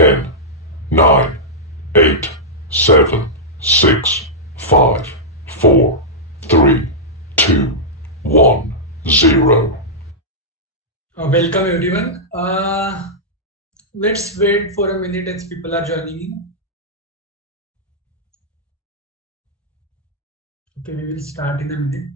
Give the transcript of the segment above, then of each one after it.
10, 9, 8, 7, 6, 5, 4, 3, 2, 1, 0. Welcome everyone. Let's wait for a minute as people are joining in. Okay, we will start in a minute.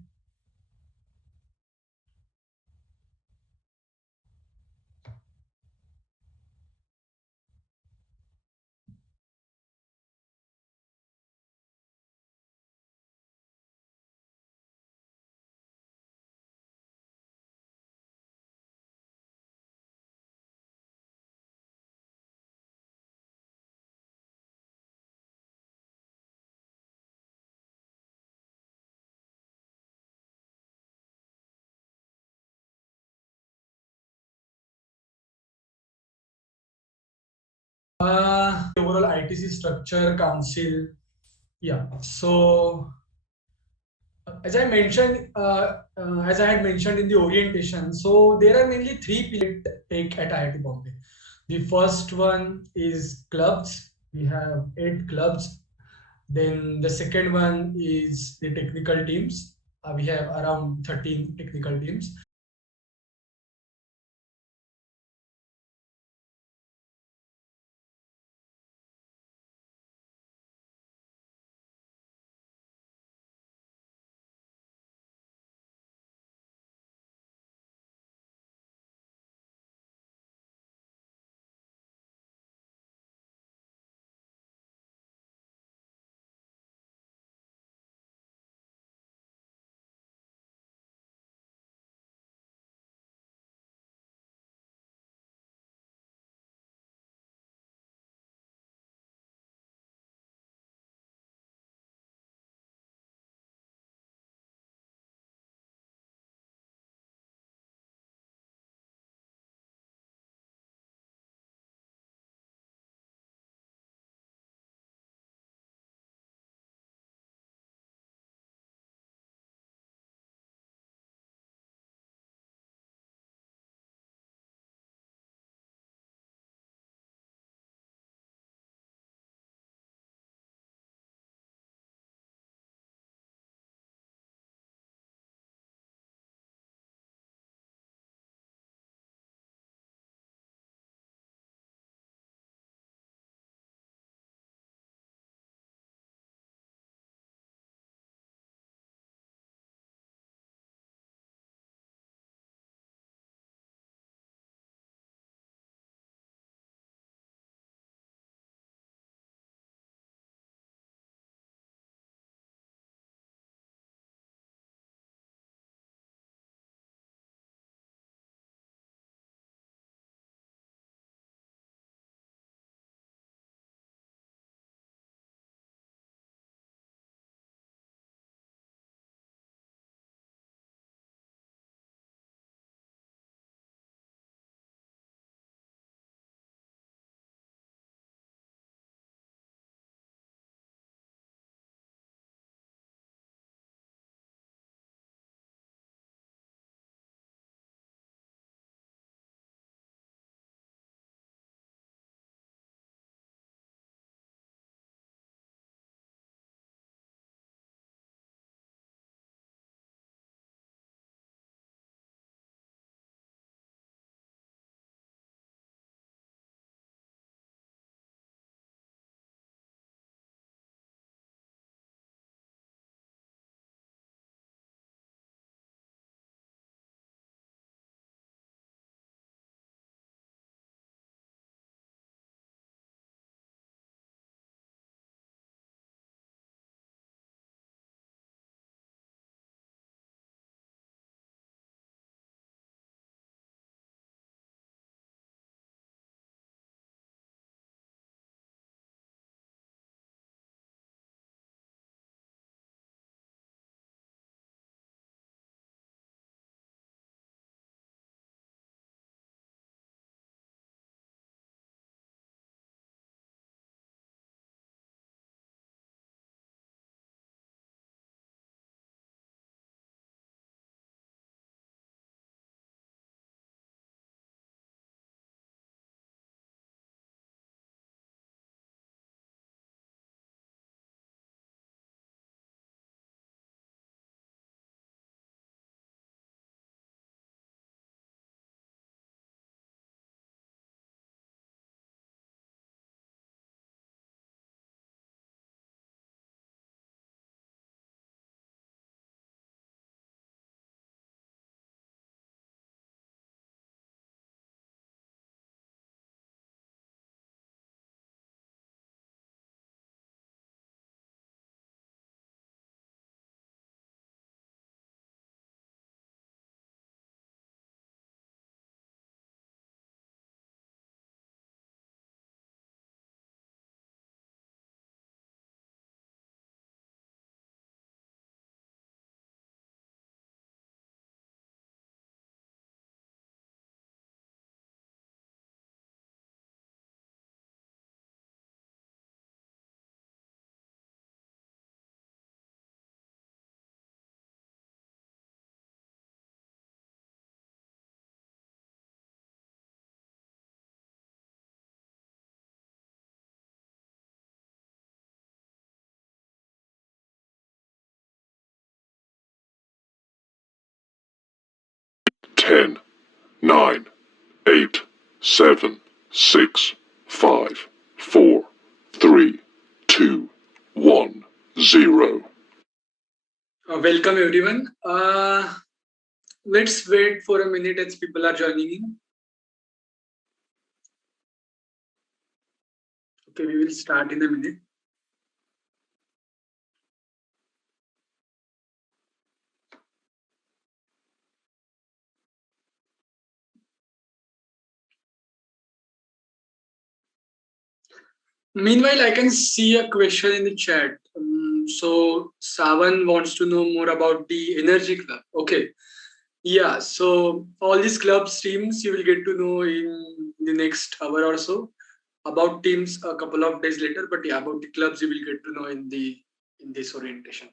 Overall ITC structure council. Yeah. So as I mentioned, as I had mentioned in the orientation, so there are mainly three pillars take at IIT Bombay. The first one is clubs. We have 8 clubs. Then the second one is the technical teams. We have around 13 technical teams. 10, 9, 8, 7, 6, 5, 4, 3, 2, 1, 0. Welcome everyone. Let's wait for a minute as people are joining in. Okay, we will start in a minute. Meanwhile, I can see a question in the chat. So Savan wants to know more about the Energy Club. Okay. Yeah, so all these clubs teams you will get to know in the next hour or so. About teams a couple of days later, but yeah, about the clubs you will get to know in this orientation.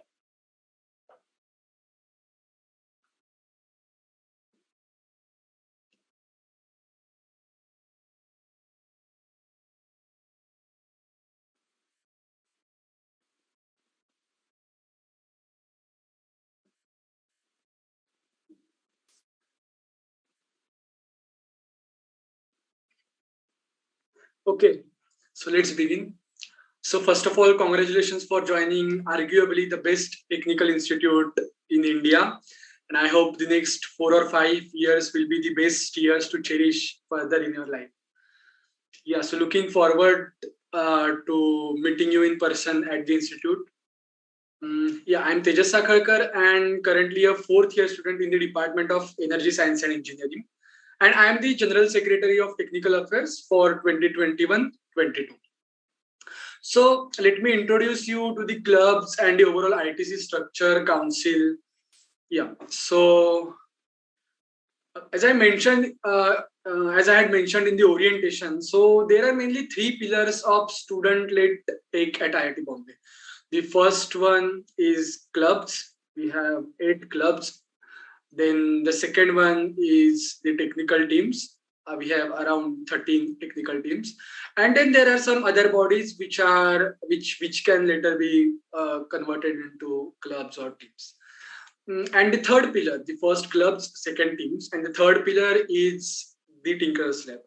Okay, so let's begin. So first of all, congratulations for joining arguably the best technical institute in India. And I hope the next 4 or 5 years will be the best years to cherish further in your life. Yeah, so looking forward to meeting you in person at the institute. Yeah, I'm Tejas Sakharkar and currently a fourth year student in the Department of Energy Science and Engineering. And I am the General Secretary of Technical Affairs for 2021-22. So let me introduce you to the clubs and the overall ITC structure council. Yeah. So as I mentioned, as I had mentioned in the orientation, so there are mainly three pillars of student-led tech at IIT Bombay. The first one is clubs. We have 8 clubs. Then the second one is the technical teams. We have around 13 technical teams, and then there are some other bodies which can later be converted into clubs or teams. And the third pillar, the first clubs, second teams, and the third pillar is the Tinker's Lab.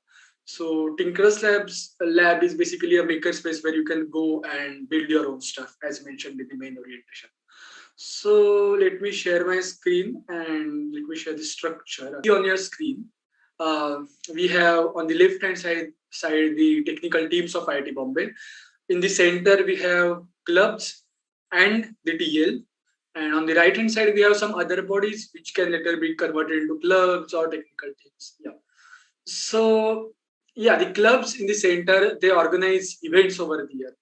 So Tinker's lab is basically a makerspace where you can go and build your own stuff, as mentioned in the main orientation. So let me share my screen and let me share the structure. On your screen, we have on the left hand side the technical teams of IIT Bombay. In the center, we have clubs and the TL. And on the right hand side, we have some other bodies which can later be converted into clubs or technical teams. Yeah. So yeah, the clubs in the center, they organize events over the year.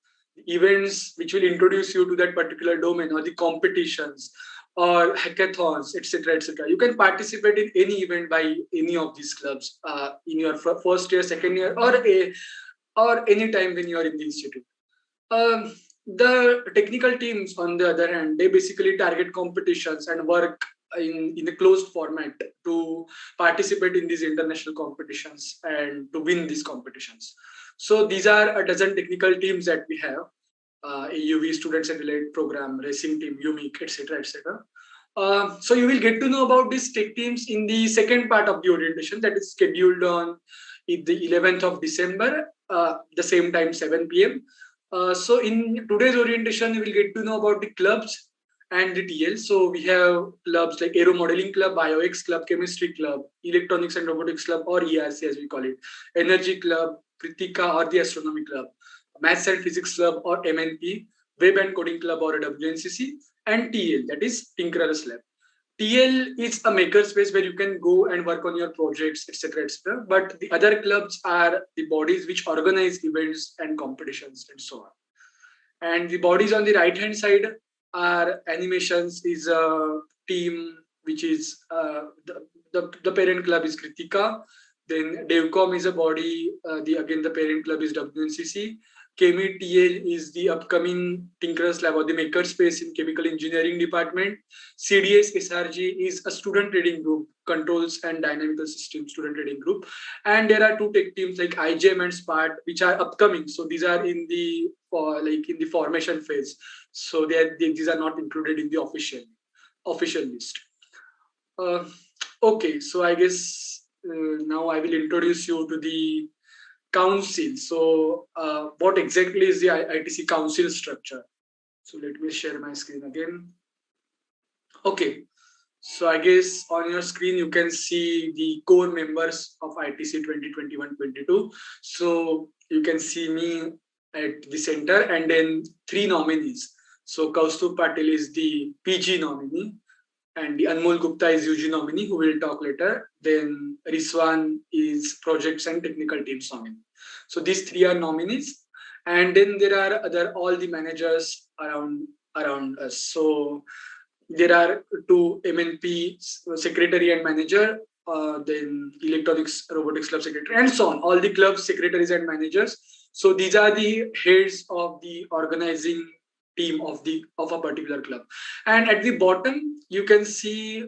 Events which will introduce you to that particular domain, or the competitions or hackathons, etc., etc. You can participate in any event by any of these clubs in your first year, second year, or any time when you are in the institute. Um, the technical teams, on the other hand, they basically target competitions and work in a closed format to participate in these international competitions and to win these competitions. So these are a dozen technical teams that we have: AUV, Student Satellite Program, Racing Team, UMIC, etc., etc. So you will get to know about these tech teams in the second part of the orientation that is scheduled on the 11th of December, the same time, 7 p.m. So in today's orientation, you will get to know about the clubs and the TL. So we have clubs like Aeromodelling Club, BioX Club, Chemistry Club, Electronics and Robotics Club, or ERC as we call it, Energy Club, Kritika or the Astronomy Club, Maths and Physics Club or MNP, Web and Coding Club or WNCC, and TL, that is Tinkerers Lab. TL is a makerspace where you can go and work on your projects, etc., etc. But the other clubs are the bodies which organize events and competitions and so on. And the bodies on the right hand side are animations is a team which is the parent club is Kritika. Then Devcom is a body. The parent club is WNCC. Chemi TL is the upcoming Tinkerers Lab or the makerspace in Chemical Engineering Department. CDS SRG is a student trading group, controls and dynamical system student trading group. And there are two tech teams like IGM and SPART, which are upcoming. So these are in the formation phase. So these are not included in the official list. Uh, Okay, so I guess now I will introduce you to the council. So, what exactly is the ITC council structure? So, let me share my screen again. Okay, so I guess on your screen you can see the core members of ITC 2021-22. So you can see me at the center and then three nominees. So Kaustubh Patil is the PG nominee and the Anmol Gupta is UG nominee who will talk later. Then Riswan is projects and technical teams nominee. So these three are nominees and then there are other all the managers around us. So there are two MNP secretary and manager, then electronics robotics club secretary, and so on. All the club secretaries and managers. So these are the heads of the organizing team of a particular club. And at the bottom, uh, you can see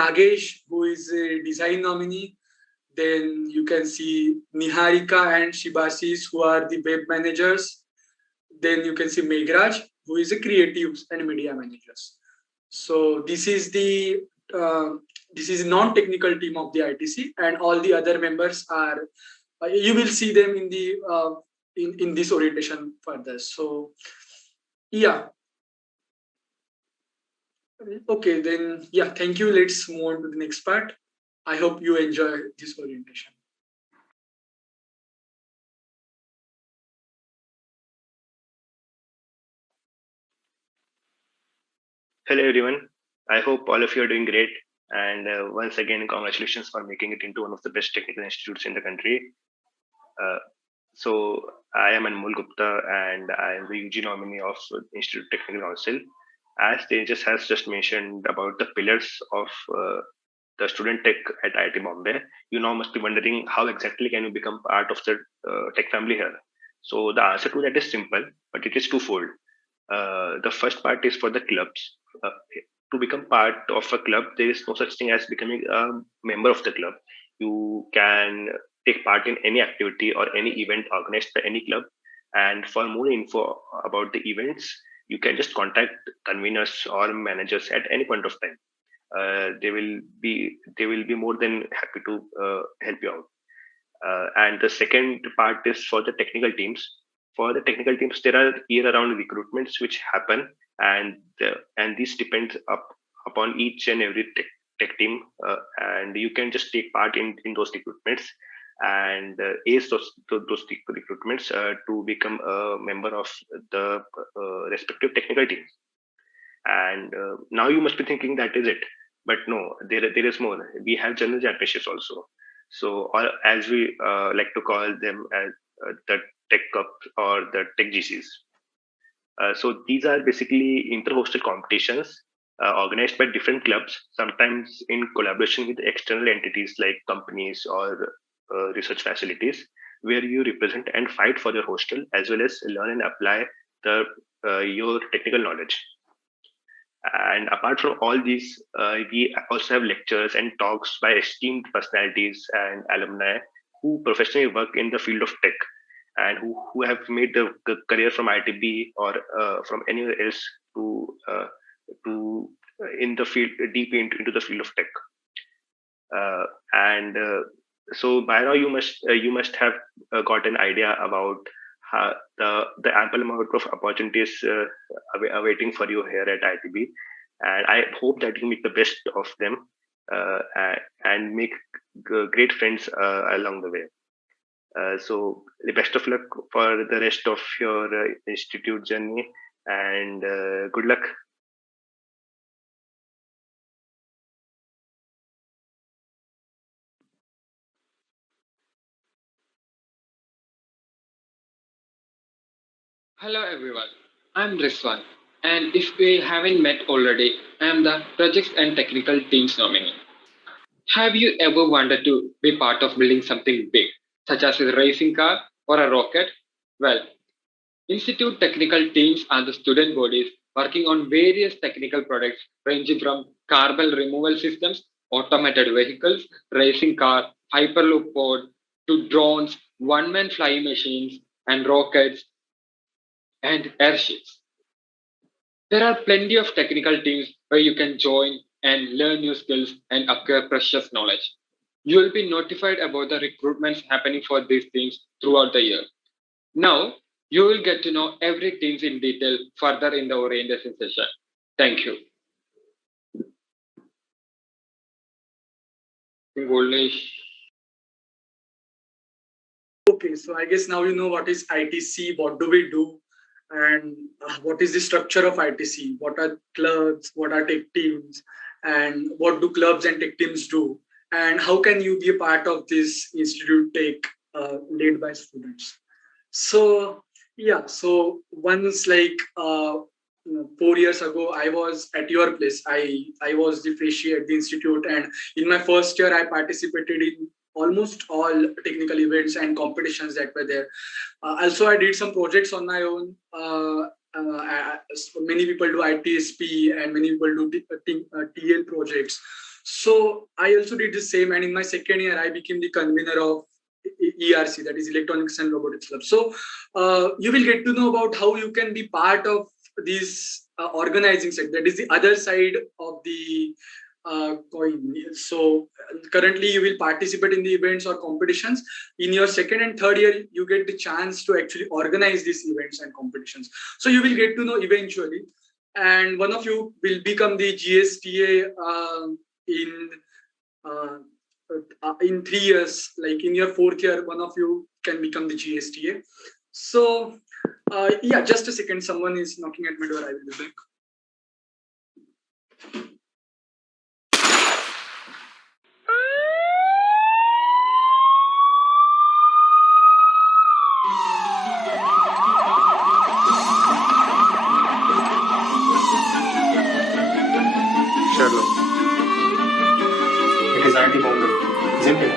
Nagesh, who is a design nominee. Then you can see Niharika and Shibashis, who are the web managers. Then you can see Meghraj, who is a creatives and media managers. So uh, this is non-technical team of the ITC, and all the other members are you will see them in the in this orientation further. So yeah, okay, then yeah, thank you. Let's move on to the next part. I hope you enjoy this orientation. Hello everyone. I hope all of you are doing great. And once again, congratulations for making it into one of the best technical institutes in the country. Uh, so I am Anmol Gupta and I am the UG nominee of Institute of Technical Council. As Tejas has just mentioned about the pillars of the student tech at IIT Bombay, you now must be wondering how exactly can you become part of the tech family here. So the answer to that is simple, but it is twofold. The first part is for the clubs. To become part of a club, there is no such thing as becoming a member of the club. You can take part in any activity or any event organized by any club. And for more info about the events, you can just contact conveners or managers at any point of time. They will be more than happy to help you out. And the second part is for the technical teams. For the technical teams, there are year-round recruitments which happen, and this depends upon each and every tech team, and you can just take part in those recruitments and ace those recruitments to become a member of the respective technical team. And now you must be thinking that is it, but no, there is more. We have general championships also. So, or as we like to call them as the tech cup or the tech GCs. So these are basically inter-hostel competitions organized by different clubs, sometimes in collaboration with external entities like companies or research facilities, where you represent and fight for your hostel as well as learn and apply the your technical knowledge. And apart from all these, we also have lectures and talks by esteemed personalities and alumni who professionally work in the field of tech and who have made the career from ITB or from anywhere else to in the field deep into the field of tech. And so by now you must have got an idea about how the ample amount of opportunities awaiting for you here at ITB, and I hope that you make the best of them and make great friends along the way. So the best of luck for the rest of your institute journey, and good luck. Hello everyone, I'm Rizwan, and if we haven't met already, I am the Projects and Technical Teams nominee. Have you ever wanted to be part of building something big, such as a racing car or a rocket? Well, Institute technical teams are the student bodies working on various technical products ranging from carbon removal systems, automated vehicles, racing car, hyperloop pod, to drones, one-man flying machines, and rockets and airships. There are plenty of technical teams where you can join and learn new skills and acquire precious knowledge. You will be notified about the recruitments happening for these teams throughout the year. Now, you will get to know every teams in detail further in the orientation session. Thank you. English. Okay, so I guess now you know what is ITC, what do we do, and what is the structure of ITC, what are clubs, what are tech teams, and what do clubs and tech teams do, and how can you be a part of this institute tech led by students. So yeah, so once 4 years ago, I was at your place. I was the freshie at the institute, and in my first year, I participated in almost all technical events and competitions that were there. Also, I did some projects on my own. Many people do ITSP and many people do TL projects. So I also did the same. And in my second year, I became the convener of ERC, that is Electronics and Robotics Club. So you will get to know about how you can be part of this organizing side. That is the other side of the coin. So currently you will participate in the events or competitions. In your second and third year, you get the chance to actually organize these events and competitions. So you will get to know eventually. And one of you will become the GSTA in 3 years. Like in your fourth year, one of you can become the GSTA. So yeah, just a second. Someone is knocking at my door. I will be back. Sherlock. It is anti-Bombay, isn't it?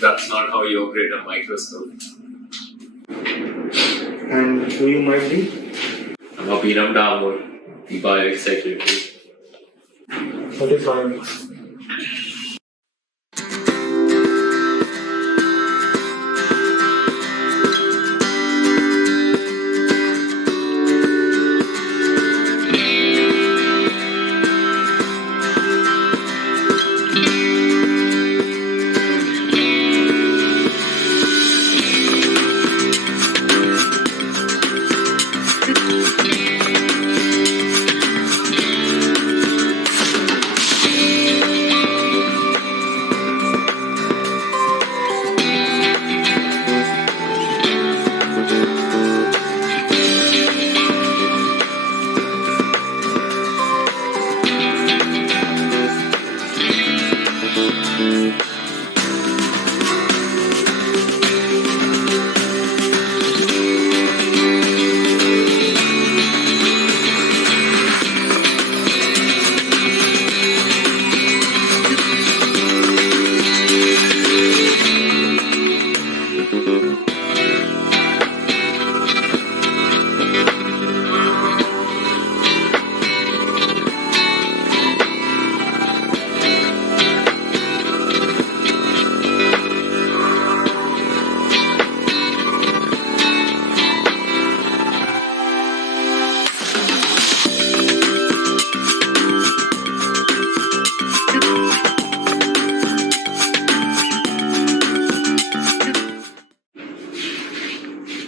That's not how you operate a microscope. And who you might be? I'm Abhinam Damor, the Biotic Secretary. What is fine.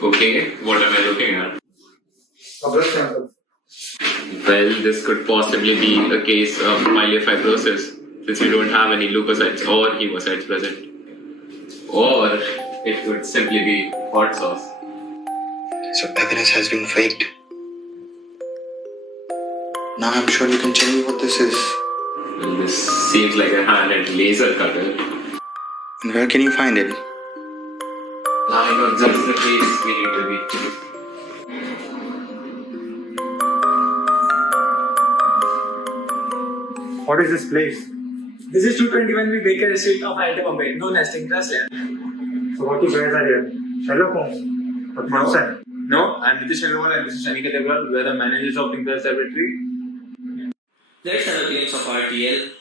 Okay, what am I looking at? A blood sample. Well, this could possibly be a case of myelofibrosis, since you don't have any leukocytes or hemocytes present. Or it could simply be hot sauce. So evidence has been faked. Now I'm sure you can tell me what this is. Well, this seems like a handheld laser cutter. And where can you find it? I know just the place we need to be. What is this place? This is 221B Baker Street of Aeromodelling, known as Tinker's Lab. So what you guys are here? Sherlock Holmes? But Watson? No, I'm Nitish Agarwal and Mr. Shanika Agarwal. We are the managers of Tinker's Laboratory. Let's have a glimpse of our TL.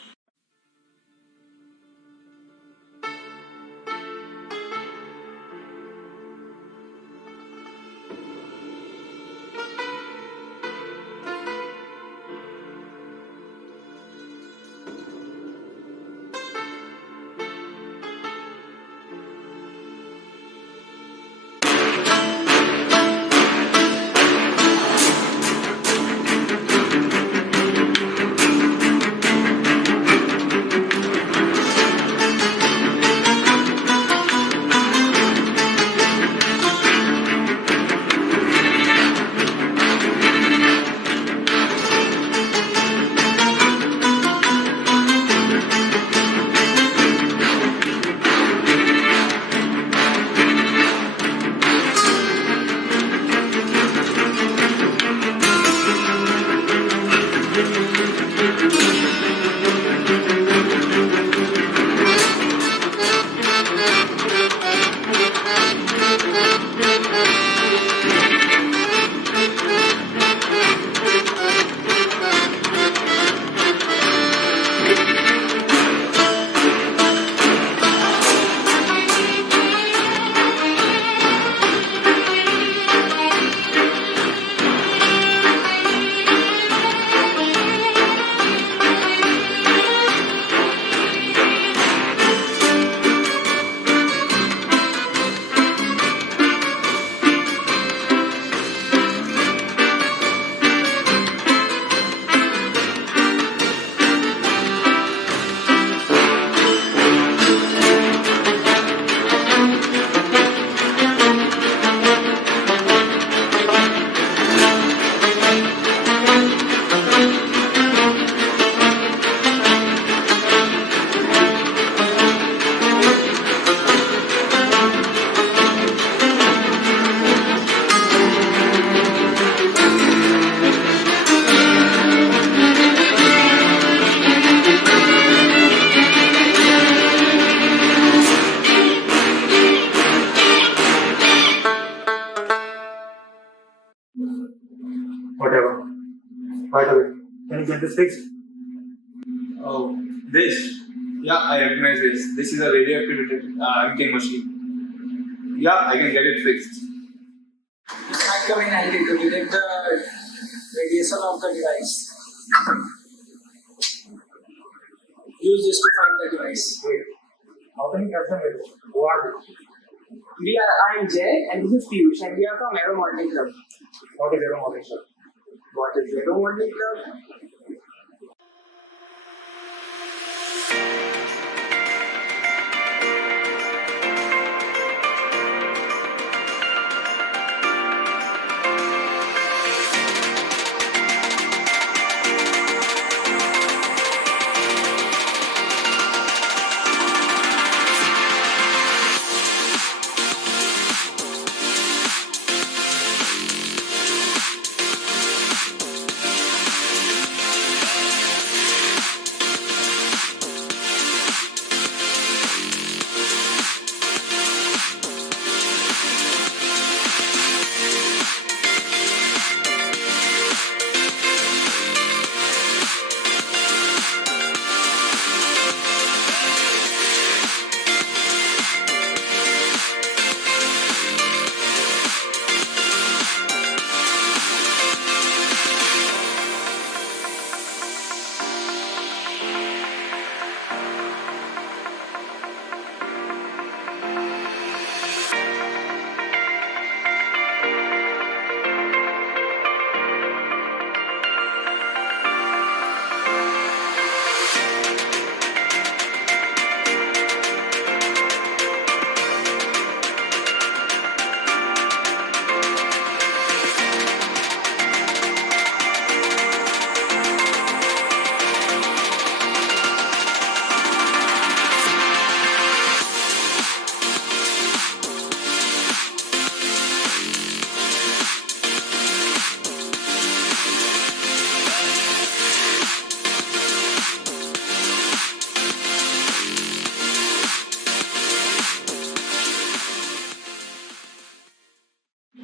Whatever. By the way, can you get this fixed? Oh, this? Yeah, I recognize this. This is a radioactive emptying machine. Yeah, I can get it fixed. You can't come in handy to detect the radiation of the device. Use this to find the device. Wait. How can you catch them with? Who are they? I am Jay and this is Piyush and we are from Aeromodelling Club. What is Aeromodelling Secretary? What is Aeromodelling Club?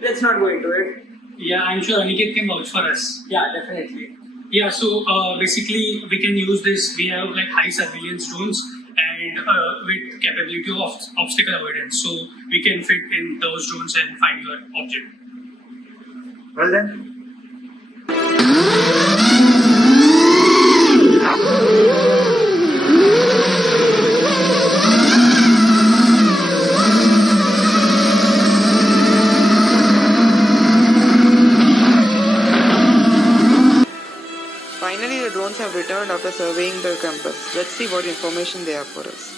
Let's not go into it. Yeah, I'm sure Aniket can vouch for us. Yeah, definitely. Yeah, so basically we can use this. We have like high surveillance drones and with capability of obstacle avoidance. So we can fit in those drones and find your object. Well then. Finally, the drones have returned after surveying the campus. Let's see what information they have for us.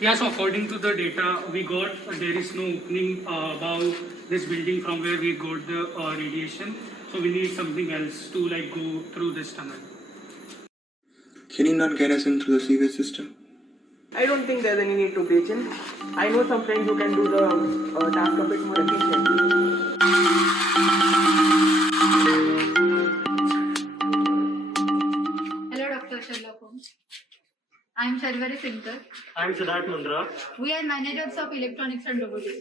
Yeah, so according to the data we got, there is no opening above this building from where we got the radiation. So we need something else to like go through this tunnel. Can you not get us in through the sewage system? I don't think there's any need to breach in. I know some friends who can do the task a bit more efficiently. Hello, Dr. Sherlock Holmes. I'm Sharvari Singhar. I'm Siddharth Mundra. We are managers of electronics and robotics.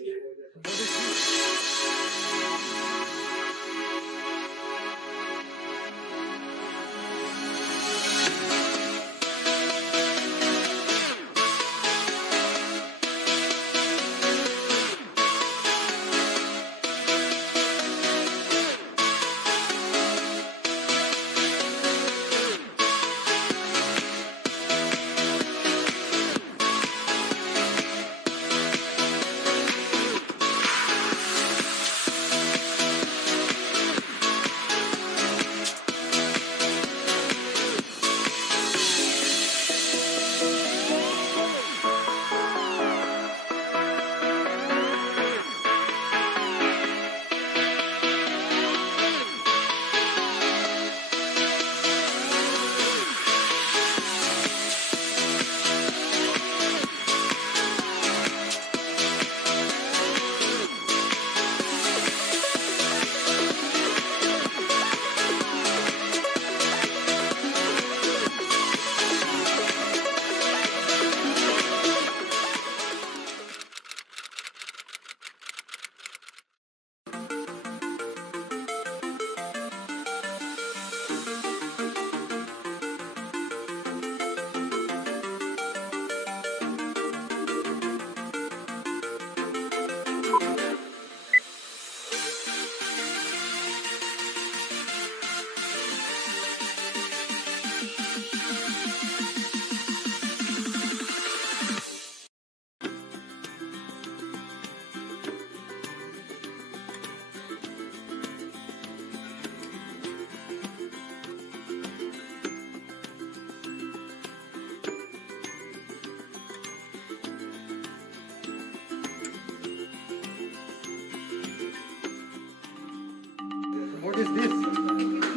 What is this?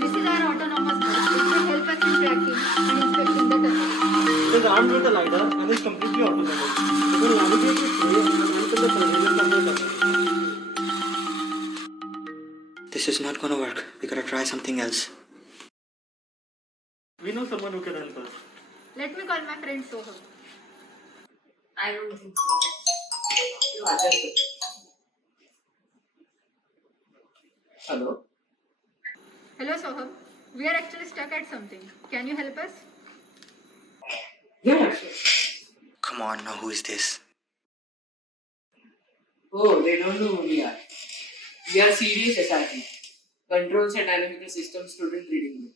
This is our autonomous bus. It will help us in tracking and inspecting the tunnel. It is armed with a LiDAR and is completely automatic. It will navigate its way and enter the surveillance of the tunnel. This is not gonna work. We gotta try something else. We know someone who can help us. Let me call my friend Soham. I don't think so. Hello? Hello, Soham. We are actually stuck at something. Can you help us? Yeah, sure. Come on, now who is this? Oh, they don't know who we are. We are serious SRT. Controls and Dynamical Systems Student Reading Group.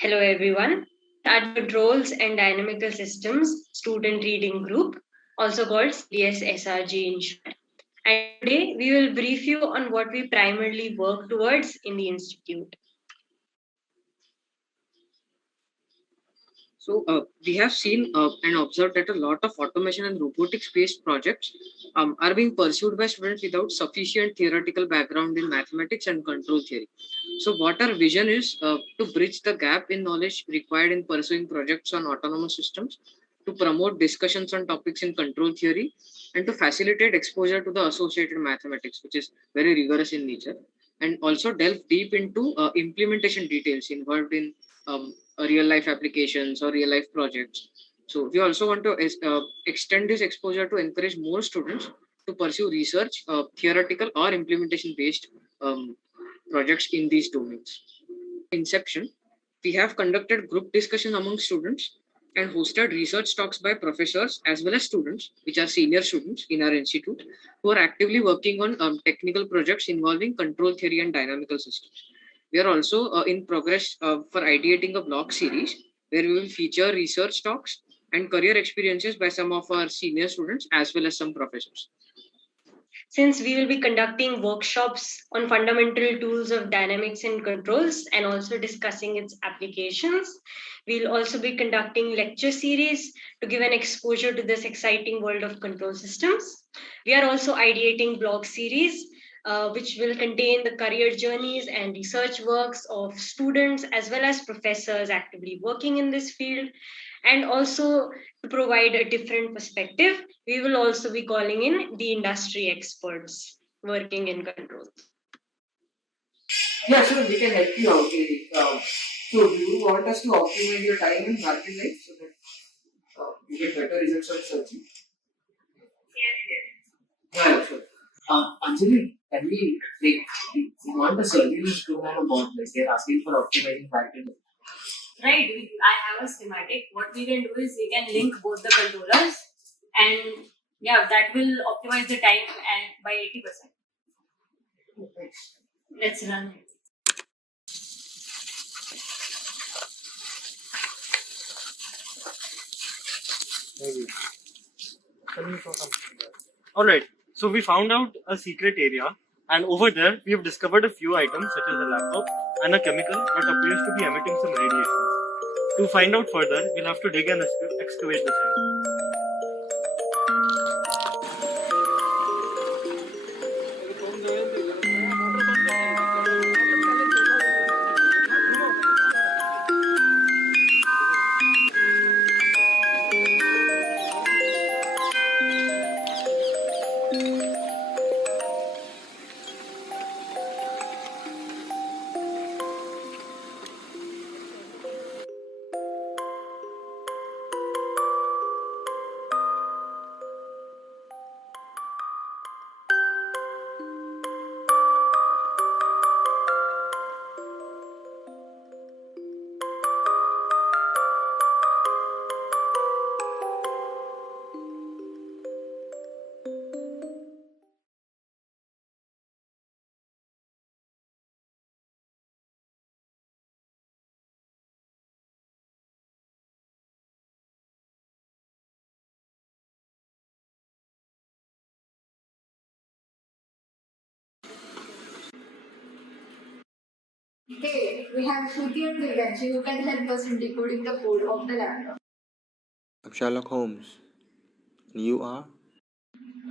Hello everyone. At the Controls and Dynamical Systems Student Reading Group, also called CDS-SRG in short. And today we will brief you on what we primarily work towards in the institute. So we have seen and observed that a lot of automation and robotics-based projects are being pursued by students without sufficient theoretical background in mathematics and control theory. So what our vision is to bridge the gap in knowledge required in pursuing projects on autonomous systems, to promote discussions on topics in control theory, and to facilitate exposure to the associated mathematics, which is very rigorous in nature, and also delve deep into implementation details involved in real life applications or real life projects, So we also want to extend this exposure to encourage more students to pursue research, theoretical or implementation based projects in these domains. Inception, we have conducted group discussion among students and hosted research talks by professors as well as students, which are senior students in our institute, who are actively working on technical projects involving control theory and dynamical systems. We are also in progress for ideating a blog series where we will feature research talks and career experiences by some of our senior students as well as some professors. Since we will be conducting workshops on fundamental tools of dynamics and controls and also discussing its applications, we'll also be conducting lecture series to give an exposure to this exciting world of control systems. We are also ideating blog series which will contain the career journeys and research works of students as well as professors actively working in this field. And also, to provide a different perspective, we will also be calling in the industry experts working in controls. Yeah, sure, we can help you out. So, do you want us to optimize your time in market life so that you get better results on searching? Yeah, sure. Anjali, can we want the surgeons to have a bot, like they're asking for optimizing market life. Right, I have a schematic. What we can do is we can link both the controllers, and yeah, that will optimize the time and by 80%. Let's run it. Maybe. Alright, so we found out a secret area, and over there we have discovered a few items such as a laptop and a chemical that appears to be emitting some radiation. To find out further, we'll have to dig and excavate the site. Hey, we have Shruti and Devanshi who can help us in decoding the code of the laptop. I'm Sherlock Holmes. And you are?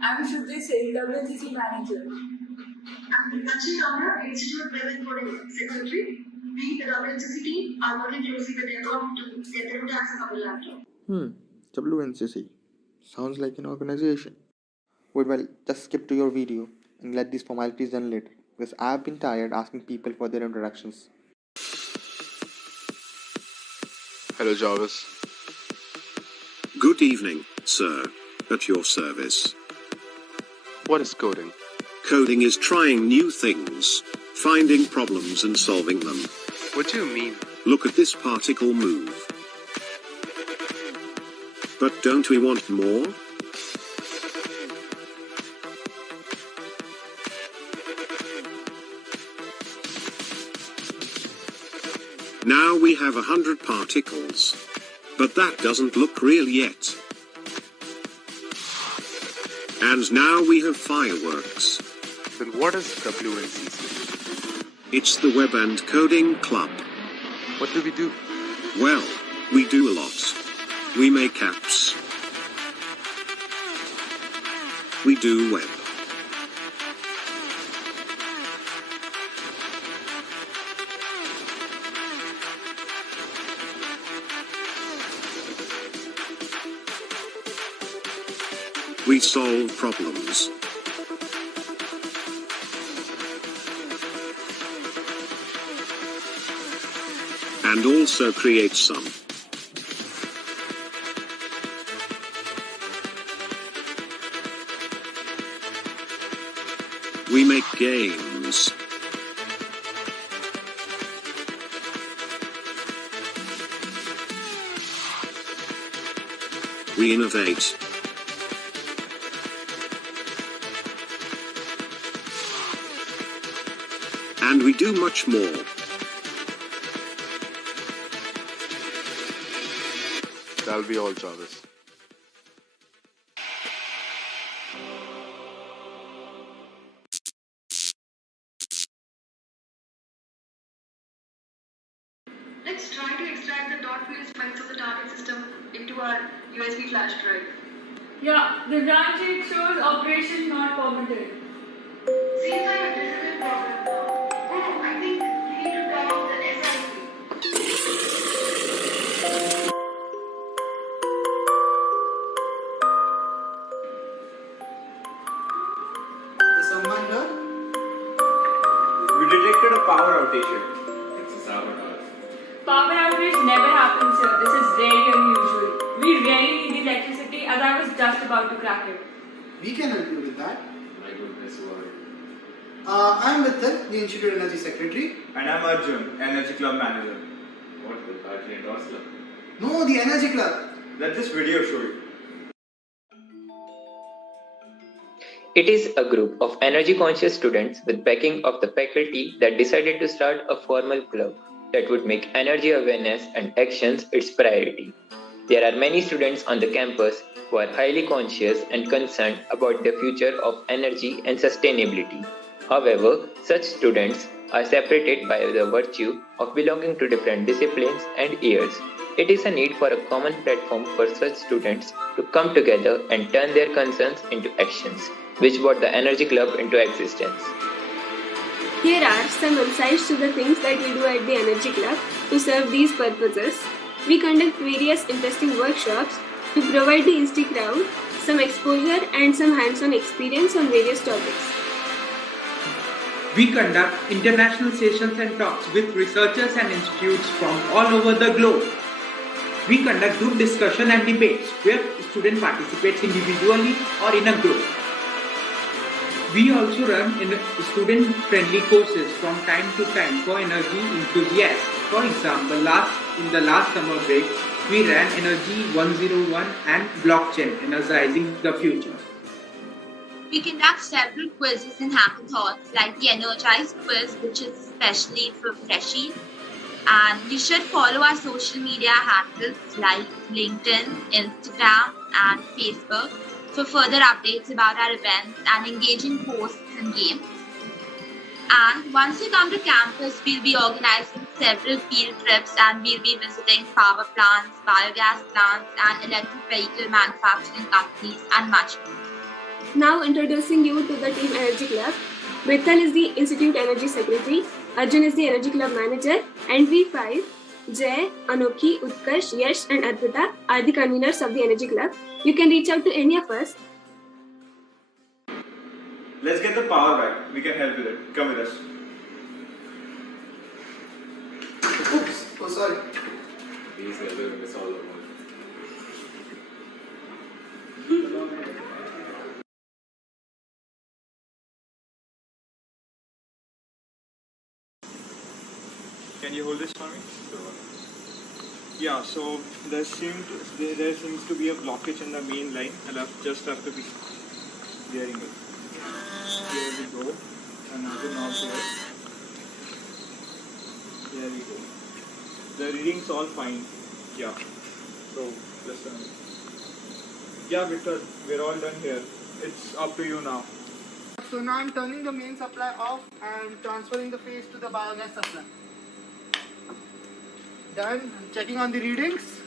I'm Shruti Singh, WCC manager. I'm Devanshi Ramya, Institute Aeromodelling Secretary. We, the WCC team, are working closely with Aircom to get them to access our laptop. WNCC. Sounds like an organization. Well, just skip to your video and let these formalities done later, because I've been tired asking people for their introductions. Hello, Jarvis. Good evening, sir. At your service. What is coding? Coding is trying new things, finding problems and solving them. What do you mean? Look at this particle move. But don't we want more? Now we have 100 particles. But that doesn't look real yet. And now we have fireworks. Then what is WNCC? It's the Web and Coding Club. What do we do? Well, we do a lot. We make apps. We do web. We solve problems. And also create some. make games. We innovate. And we do much more. That'll be all, Jarvis. Let's try to extract the dot field spikes of the target system into our USB flash drive. Yeah, the branch sheet shows operation not permitted. Seems like a difficult problem now. Oh, I think we need to turn off the SIP. Is someone here? We detected a power outage here. It's a sabotage. Power outage never happens here. This is really unusual. We really need the electricity as I was just about to crack it. We can help you with that. My goodness, word. I'm Vittal, the Institute Energy Secretary. And I'm Arjun, Energy Club Manager. What will Arjun and Oslo? No, the Energy Club. Let this video show you. It is a group of energy-conscious students with backing of the faculty that decided to start a formal club that would make energy awareness and actions its priority. There are many students on the campus who are highly conscious and concerned about the future of energy and sustainability. However, such students are separated by the virtue of belonging to different disciplines and years. It is a need for a common platform for such students to come together and turn their concerns into actions, which brought the Energy Club into existence. Here are some insights to the things that we do at the Energy Club to serve these purposes. We conduct various interesting workshops to provide the Insti crowd some exposure and some hands-on experience on various topics. We conduct international sessions and talks with researchers and institutes from all over the globe. We conduct group discussion and debates where student participates individually or in a group. We also run student-friendly courses from time to time for energy enthusiasts. For example, in the last summer break, we ran Energy 101 and Blockchain, Energizing the Future. We conduct several quizzes and hackathons like the Energize quiz, which is especially for freshies. And you should follow our social media handles like LinkedIn, Instagram, and Facebook for further updates about our events and engaging posts and games. And once you come to campus, we'll be organizing several field trips and we'll be visiting power plants, biogas plants, and electric vehicle manufacturing companies and much more. Now introducing you to the Team Energy Club. Vittal is the Institute Energy Secretary, Arjun is the Energy Club Manager, and we five, Jai, Anokhi, Utkarsh, Yash and Arpita are the conveners of the Energy Club. You can reach out to any of us. Let's get the power back. We can help with it. Come with us. Oops, oh sorry. These guys are doing this all over. Can you hold this for me? Yeah, so there seems to be a blockage in the main line. I'll just have to be clearing it. Here we go. Another knob here. There we go. The reading's all fine. Yeah. So listen. Yeah, Victor, we're all done here. It's up to you now. So now I'm turning the main supply off and transferring the phase to the biogas supply. Done. Checking on the readings.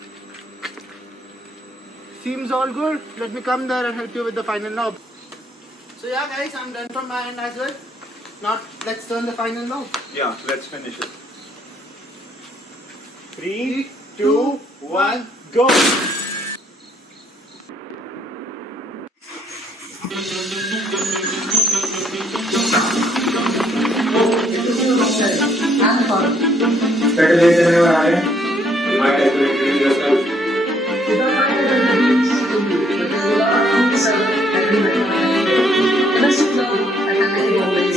Seems all good. Let me come there and help you with the final knob. So yeah guys, I'm done from my end as well. Now let's turn the final knob. Yeah, let's finish it. 3, 2, 1, go! Better late than never, Aaron. You might have to introduce yourself. Energy Club at Aeromodelling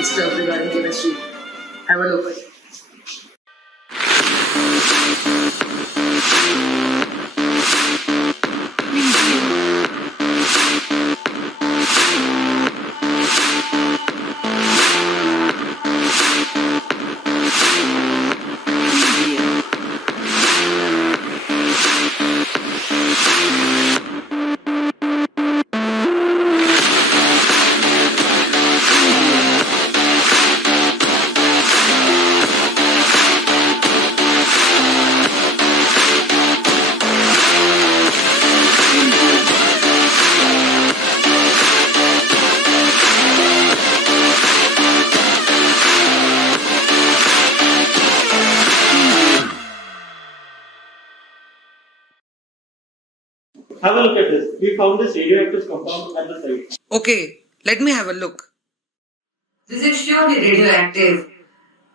cool stuff regarding chemistry. Have a look. Have a look at this. We found this radioactive compound at the site. Okay, let me have a look. This is surely radioactive,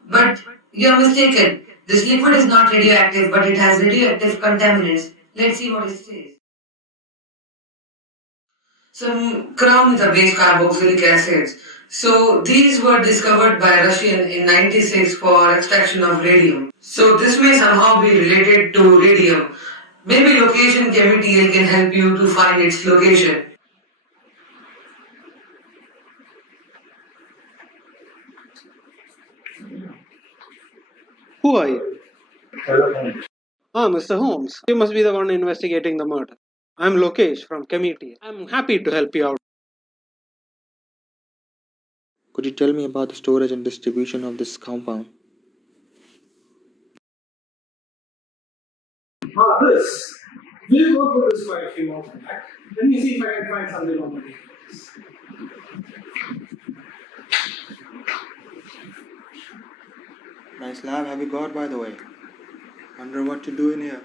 but you're mistaken. This liquid is not radioactive, but it has radioactive contaminants. Let's see what it says. Some crown with a base carboxylic acids. So these were discovered by Russian in 96 for extraction of radium. So this may somehow be related to radium. Maybe location chemistry can help you to find its location. Who are you? Ah, Mr. Holmes. You must be the one investigating the murder. I'm Lokesh from committee. I'm happy to help you out. Could you tell me about the storage and distribution of this compound? This. We'll go through this quite a few more times. Let me see if I can find something on the database. Nice lab have you got, by the way? Wonder what you do in here.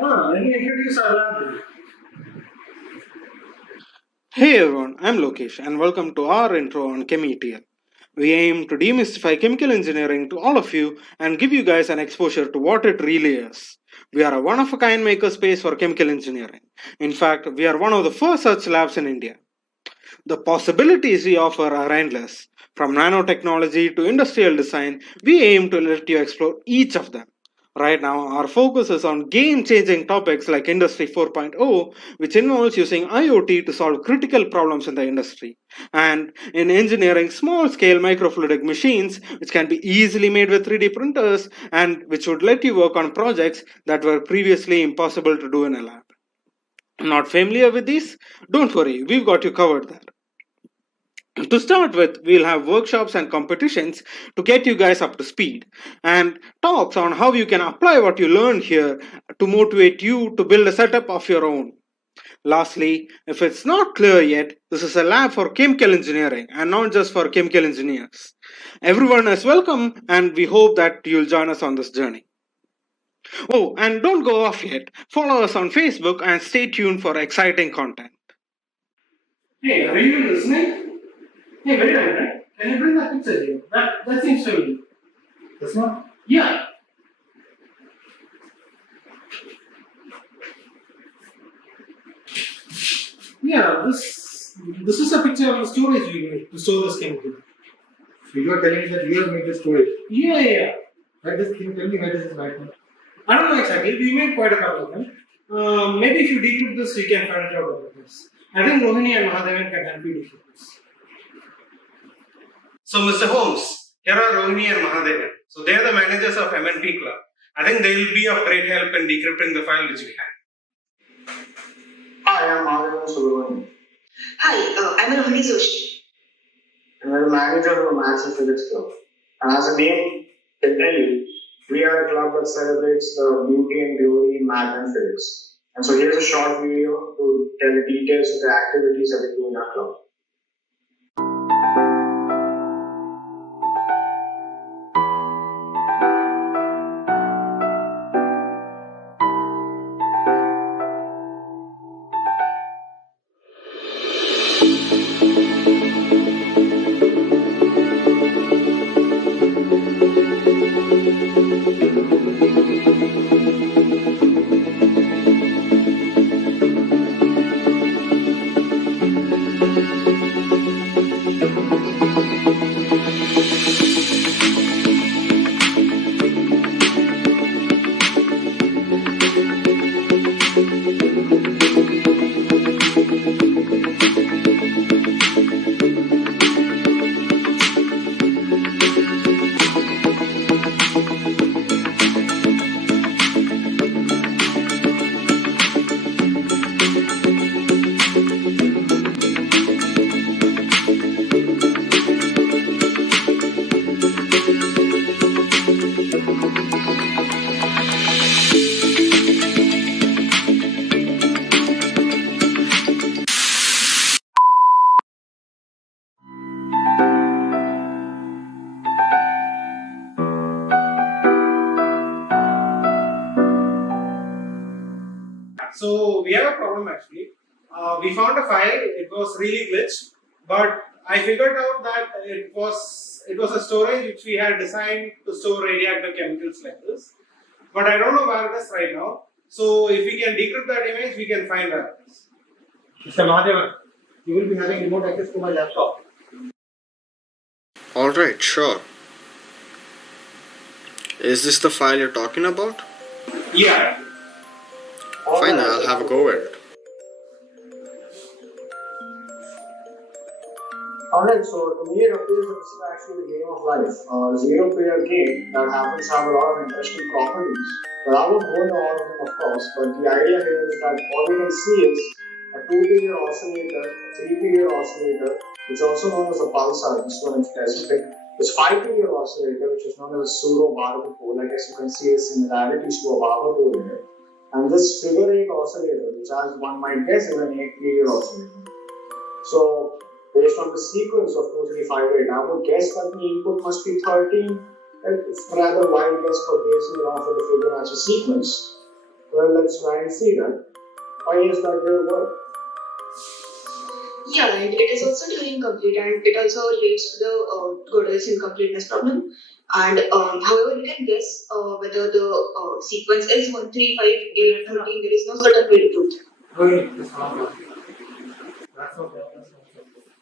Let me introduce our lab. Hey everyone, I'm Lokesh and welcome to our intro on ChemETL. We aim to demystify chemical engineering to all of you and give you guys an exposure to what it really is. We are a one-of-a-kind makerspace for chemical engineering. In fact, we are one of the first such labs in India. The possibilities we offer are endless. From nanotechnology to industrial design, we aim to let you explore each of them. Right now, our focus is on game-changing topics like Industry 4.0, which involves using IoT to solve critical problems in the industry, and in engineering small-scale microfluidic machines, which can be easily made with 3D printers and which would let you work on projects that were previously impossible to do in a lab. Not familiar with these? Don't worry, we've got you covered there. To start with, we'll have workshops and competitions to get you guys up to speed, and talks on how you can apply what you learned here to motivate you to build a setup of your own. Lastly, if it's not clear yet, this is a lab for chemical engineering and not just for chemical engineers. Everyone is welcome, and we hope that you'll join us on this journey. Oh, and don't go off yet. Follow us on Facebook and stay tuned for exciting content. Hey, are you even listening? Hey, wait a minute. Can you bring that picture here? That seems familiar. This one? Yeah. Yeah, this is a picture of the storage we made to store this chemical. So you are telling me that you have made the storage? Yeah. Can you tell me where this is right now? I don't know exactly. We made quite a couple of them. Maybe if you decrypt this, you can find out about this. I think Rohini and Mahadevan can help you decrypt this. So, Mr. Holmes, here are Rohini and Mahadevan. So, they are the managers of MNP Club. I think they will be of great help in decrypting the file which we have. Hi, I'm Mahadevan Subramanian. Hi, I'm Rohini Joshi. And I'm the manager of the Maths and Physics Club. And as a name can tell you, we are a club that celebrates the beauty and glory in math and physics. And so here's a short video to tell the details of the activities that we do in our club. So we have a problem actually. We found a file. It was really glitched, but I figured out that it was a storage which we had designed to store radioactive chemicals like this. But I don't know where it is right now. So if we can decrypt that image, we can find where it is. Mr. Mahadevan, you will be having remote access to my laptop. Alright, sure. Is this the file you're talking about? Yeah. Fine, I'll have a go at it. Alright, so to me it appears that this is actually the game of life. A zero-player game that happens to have a lot of interesting properties. Well, I won't go into all of them, of course, but the idea here is that all we can see is a 2-period oscillator, a 3-period oscillator, which is also known as a pulsar, this one in specific. This 5-period oscillator, which is known as a pseudo-barber pole. I guess you can see the similarities to a barber pole in it. And this figure 8 oscillator, which as one might guess is an 8-period oscillator. So, based on the sequence of 2, 3, 5, 8, I would guess that the input must be 13. It's rather wild guess for basing it off of the Fibonacci sequence. Well, let's try and see that. Why is that will work? Yeah, and it is also Turing complete, and it also relates to the Gödel's incompleteness problem. And however, you can guess whether the sequence is 1, 3, 5, given 13. There is no certain way to do it.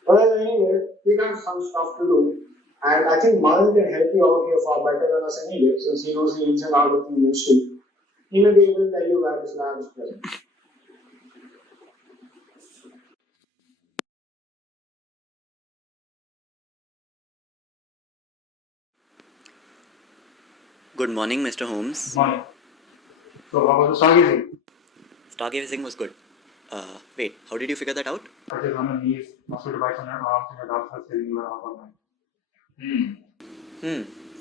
Well, anyway, we got some stuff to do. And I think Madan can help you out here far better than us anyway, since he knows the ins and outs of the industry. He may be able to tell you where this lab is present. Good morning, Mr. Holmes. Morning. So, how was the stargazing? Stargazing was good. Wait, how did you figure that out? I just on the knees, mosquito bites on your arms, and your dogs are telling you are off online.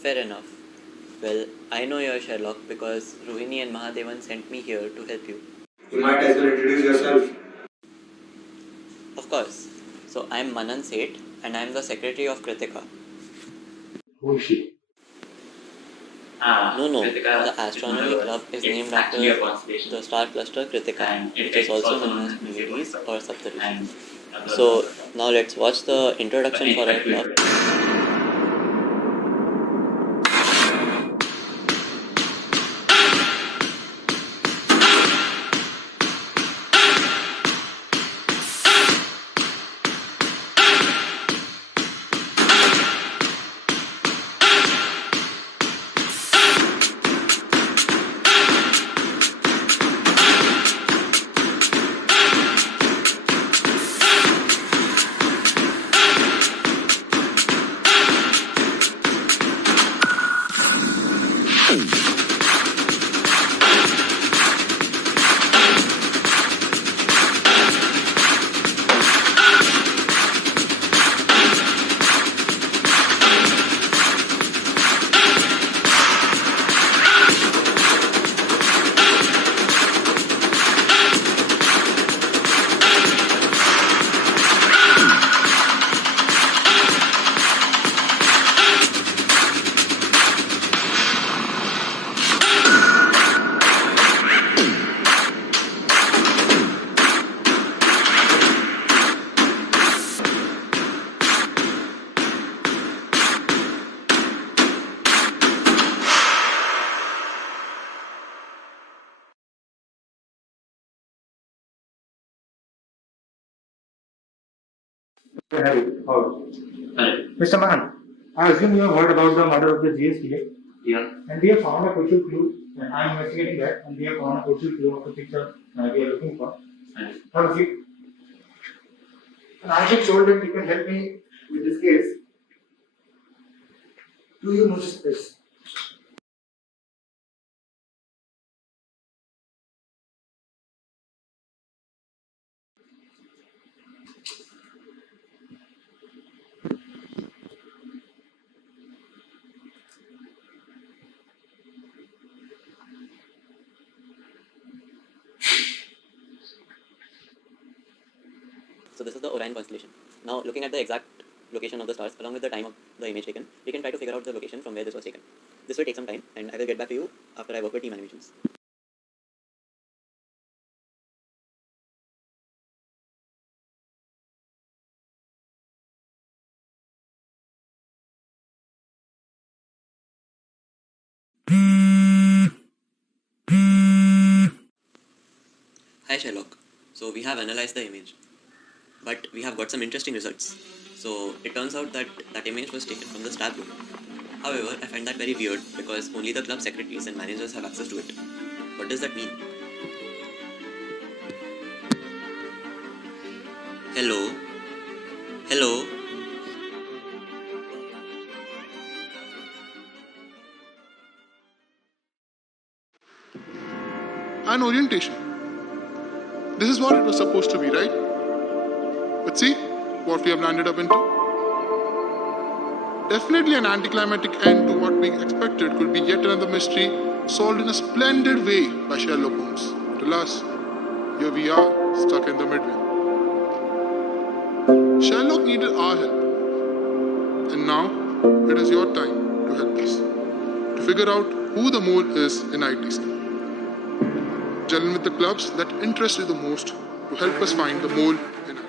Fair enough. Well, I know you're Sherlock because Rohini and Mahadevan sent me here to help you. You might as well introduce yourself. Of course. So I'm Manan Seth and I'm the secretary of Kritika. Who is she? No, the astronomy club is named after the star cluster Kritika, which is also known as Pleiades or Saptarishi. So now let's watch the introduction for our club. Mr. Mahan, I assume you have heard about the murder of the GSTA. Yeah. And we have found a crucial clue, and I am investigating that, and we have found a crucial clue of the picture we are looking for. Have a seat. And I have told that you can help me with this case. Do you notice this? So this is the Orion constellation. Now looking at the exact location of the stars along with the time of the image taken, we can try to figure out the location from where this was taken. This will take some time and I will get back to you after I work with team animations. Hi Sherlock. So we have analyzed the image, but we have got some interesting results. So it turns out that that image was taken from the staff room. However, I find that very weird because only the club secretaries and managers have access to it. What does that mean? Hello? Hello? And orientation. This is what it was supposed to be, right? But see what we have landed up into. Definitely an anticlimactic end to what we expected could be yet another mystery solved in a splendid way by Sherlock Holmes. But alas, here we are, stuck in the midway. Sherlock needed our help. And now, it is your time to help us. To figure out who the mole is in ITC. Gel in with the clubs that interest you the most to help us find the mole in ITC.